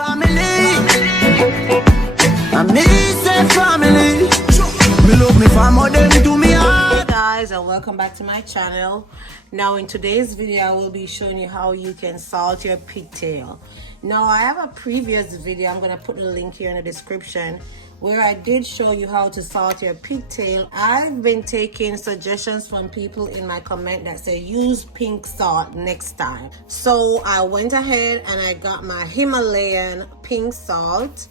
family. I me say family. Me love me family, them do me hard. Hey guys, and welcome back to my channel. Now in today's video I will be showing you how you can salt your pigtail. Now I have a previous video, I'm going to put the link here in the description, where I did show you how to salt your pigtail. I've been taking suggestions from people in my comment that say use pink salt next time. So I went ahead and I got my Himalayan pink salt,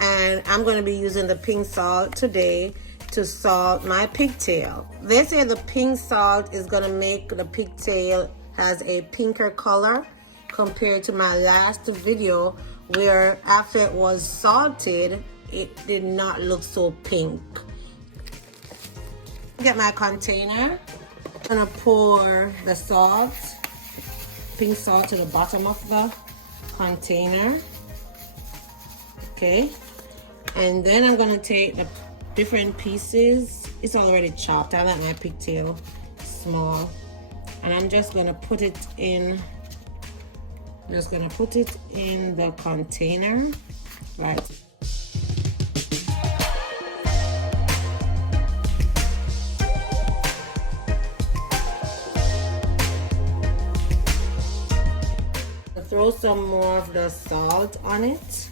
and I'm going to be using the pink salt today to salt my pigtail. They say the pink salt is going to make the pigtail has a pinker color compared to my last video, where after it was salted it did not look so pink. Get my container. I'm gonna pour the salt, pink salt, to the bottom of the container. Okay, and then I'm gonna take the different pieces. It's already chopped. I like my pigtail small, and I'm just gonna put it in. I'm just gonna put it in the container, right? Throw some more of the salt on it.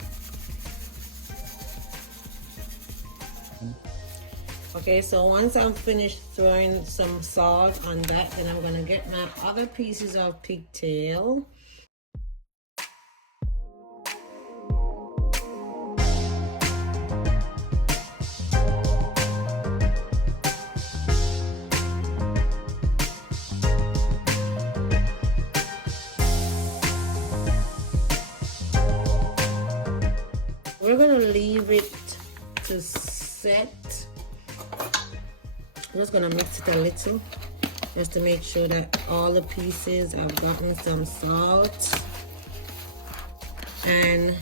Okay, so once I'm finished throwing some salt on that, then I'm gonna get my other pieces of pigtail. We're gonna leave it to set. I'm just gonna mix it a little, just to make sure that all the pieces have gotten some salt. And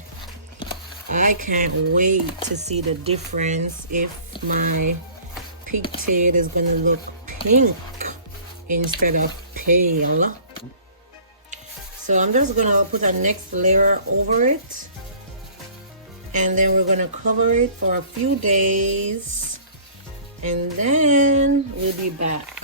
I can't wait to see the difference if my pigtail is gonna look pink instead of pale. So I'm just gonna put a next layer over it, and then we're gonna cover it for a few days, and then we'll be back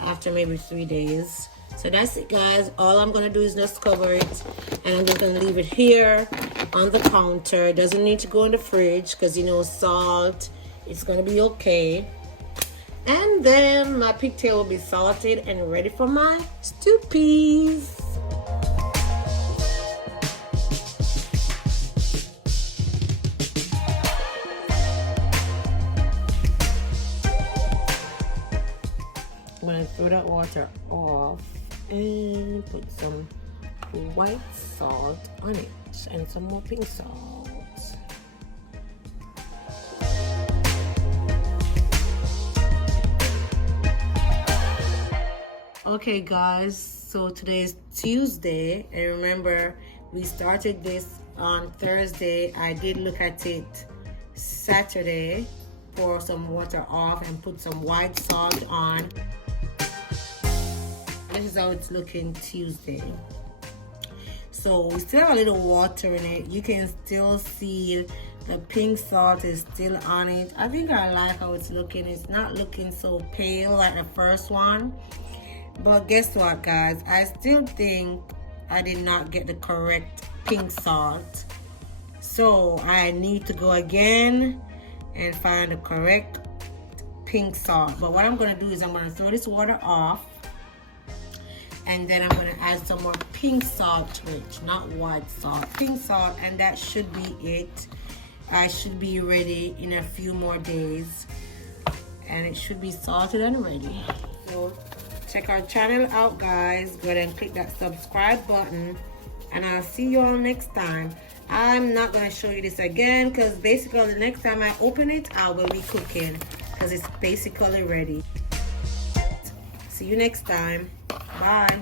after maybe 3 days. So that's it, guys. All I'm gonna do is just cover it, and I'm just gonna leave it here on the counter. It doesn't need to go in the fridge, because you know, salt, it's gonna be okay. And then my pigtail will be salted and ready for my stew peas. I'm gonna throw that water off and put some white salt on it and some more pink salt. Okay guys, so today is Tuesday, and remember we started this on Thursday. I did look at it Saturday, pour some water off and put some white salt on. This is how it's looking Tuesday. So we still have a little water in it. You can still see the pink salt is still on it. I think I like how it's looking. It's not looking so pale like the first one. But guess what, guys? I still think I did not get the correct pink salt. So I need to go again and find the correct pink salt. But what I'm gonna do is I'm gonna throw this water off, and then I'm gonna add some more pink salt to it, not white salt, pink salt, and that should be it. I should be ready in a few more days, and it should be salted and ready. So check our channel out, guys. Go ahead and click that subscribe button, and I'll see you all next time. I'm not gonna show you this again, because basically the next time I open it, I will be cooking, because it's basically ready. See you next time. Bye.